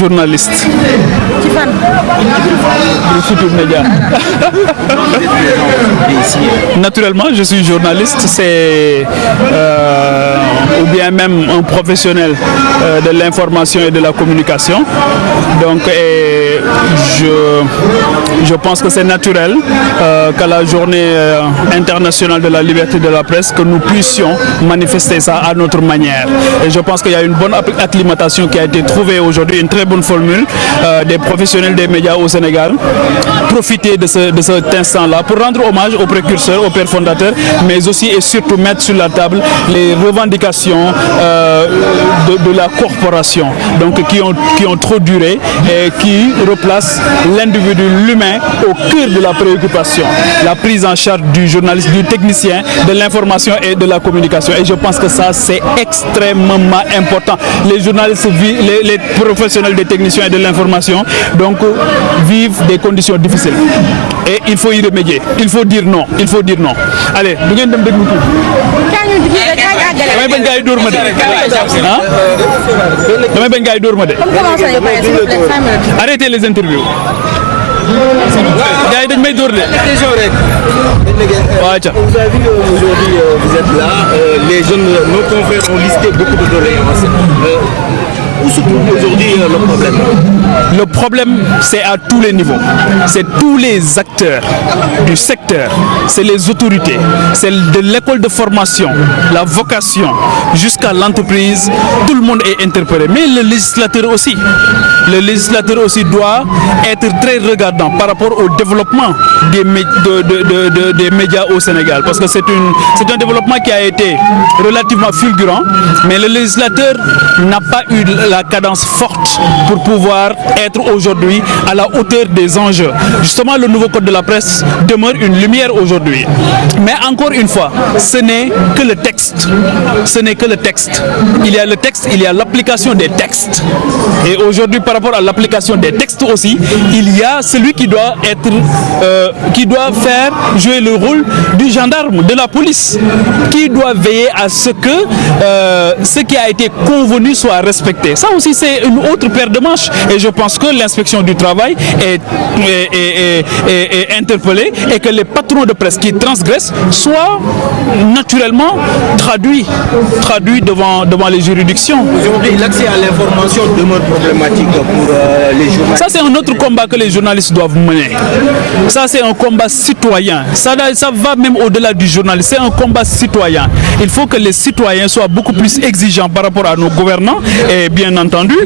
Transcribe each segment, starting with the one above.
journaliste. Le Futur Média. Naturellement, je suis journaliste, ou bien même un professionnel de l'information et de la communication. Donc, je pense que c'est naturel qu'à la journée internationale de la liberté de la presse, que nous puissions manifester ça à notre manière. Et je pense qu'il y a une bonne acclimatation qui a été trouvée aujourd'hui, une très bonne formule des professionnels des médias au Sénégal. Profiter de cet instant-là pour rendre hommage aux précurseurs, aux pères fondateurs, mais aussi et surtout mettre sur la table les revendications de la corporation, donc qui ont trop duré et qui replacent l'individu, l'humain au cœur de la préoccupation, la prise en charge du journaliste, du technicien, de l'information et de la communication. Et je pense que ça, c'est extrêmement important. Les journalistes, les professionnels des techniciens et de l'information, donc vivent des conditions difficiles. Et il faut y remédier. Il faut dire non. Il faut dire non. Allez, vous allez me dire. Arrêtez les interviews. Vous avez vu aujourd'hui, vous êtes là, les jeunes, nos confrères ont listé beaucoup de doléances. Où se trouve aujourd'hui le problème? Le problème, c'est à tous les niveaux. C'est tous les acteurs du secteur, c'est les autorités, c'est de l'école de formation, la vocation, jusqu'à l'entreprise. Tout le monde est interpellé. Mais le législateur aussi. Le législateur aussi doit être très regardant par rapport au développement des médias au Sénégal. Parce que c'est un développement qui a été relativement fulgurant, mais le législateur n'a pas eu la cadence forte pour pouvoir être aujourd'hui à la hauteur des enjeux. Justement, le nouveau code de la presse demeure une lumière aujourd'hui. Mais encore une fois, ce n'est que le texte. Ce n'est que le texte. Il y a le texte, il y a l'application des textes. Et aujourd'hui, par rapport à l'application des textes aussi, il y a celui qui doit faire jouer le rôle du gendarme, de la police, qui doit veiller à ce que ce qui a été convenu soit respecté. Ça aussi, c'est une autre paire de manches. Et je pense que l'inspection du travail est interpellée et que les patrons de presse qui transgressent soient naturellement traduits devant les juridictions. Aujourd'hui, l'accès à l'information demeure problématique pour les journalistes. Ça, c'est un autre combat que les journalistes doivent mener. Ça, c'est un combat citoyen. Ça va même au-delà du journaliste. C'est un combat citoyen. Il faut que les citoyens soient beaucoup plus exigeants par rapport à nos gouvernants et bien entendu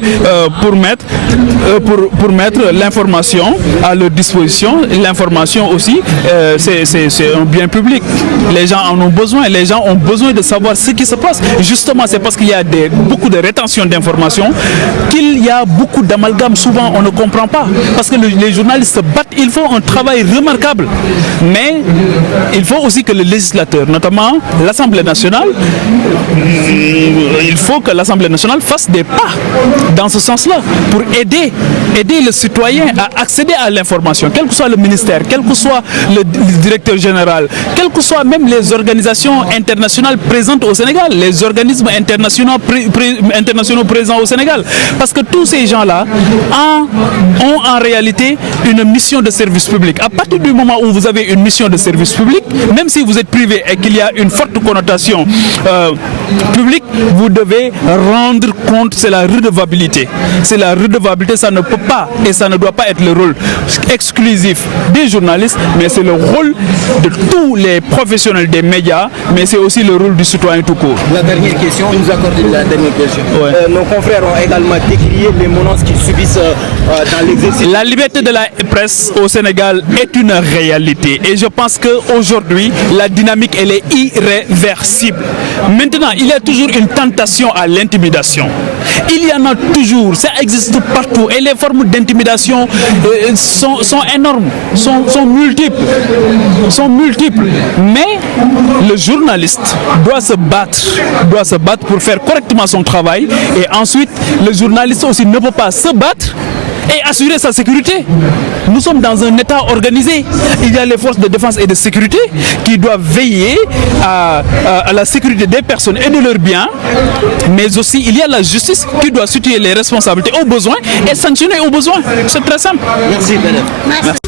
pour mettre l'information à leur disposition. L'information aussi, c'est un bien public. Les gens en ont besoin. Les gens ont besoin de savoir ce qui se passe. Justement, c'est parce qu'il y a beaucoup de rétention d'informations qu'il y a beaucoup d'amalgames. Souvent, on ne comprend pas. Parce que les journalistes se battent. Ils font un travail remarquable. Mais il faut aussi que le législateur, notamment l'Assemblée nationale, il faut que l'Assemblée nationale fasse des pas dans ce sens-là pour aider le citoyen à accéder à l'information, quel que soit le ministère, quel que soit le directeur général, quelles que soient même les organisations internationales présentes au Sénégal, les organismes internationaux présents au Sénégal. Parce que tous ces gens-là ont en réalité une mission de service public. À partir du moment où vous avez une mission de service public, même si vous êtes privé et qu'il y a une forte connotation publique, vous devez rendre compte, c'est la redevabilité. C'est la redevabilité, ça ne peut pas et ça ne doit pas être le rôle exclusif des journalistes, mais c'est le rôle de tous les professionnels des médias, mais c'est aussi le rôle du citoyen tout court. La dernière question, nous accordons la dernière question. Ouais. Nos confrères ont également décrié les menaces qu'ils subissent dans l'exercice. La liberté de la presse au Sénégal est une réalité et je pense qu'aujourd'hui, la dynamique, elle est irréversible. Maintenant, il y a toujours une tentation à l'intimidation. Il y en a toujours, ça existe partout et les formes d'intimidation sont énormes, sont multiples. Mais le journaliste doit se battre pour faire correctement son travail et ensuite le journaliste aussi ne peut pas se battre et assurer sa sécurité. Nous sommes dans un État organisé. Il y a les forces de défense et de sécurité qui doivent veiller à la sécurité des personnes et de leurs biens, mais aussi il y a la justice qui doit situer les responsabilités au besoin et sanctionner au besoin. C'est très simple. Merci, madame. Merci.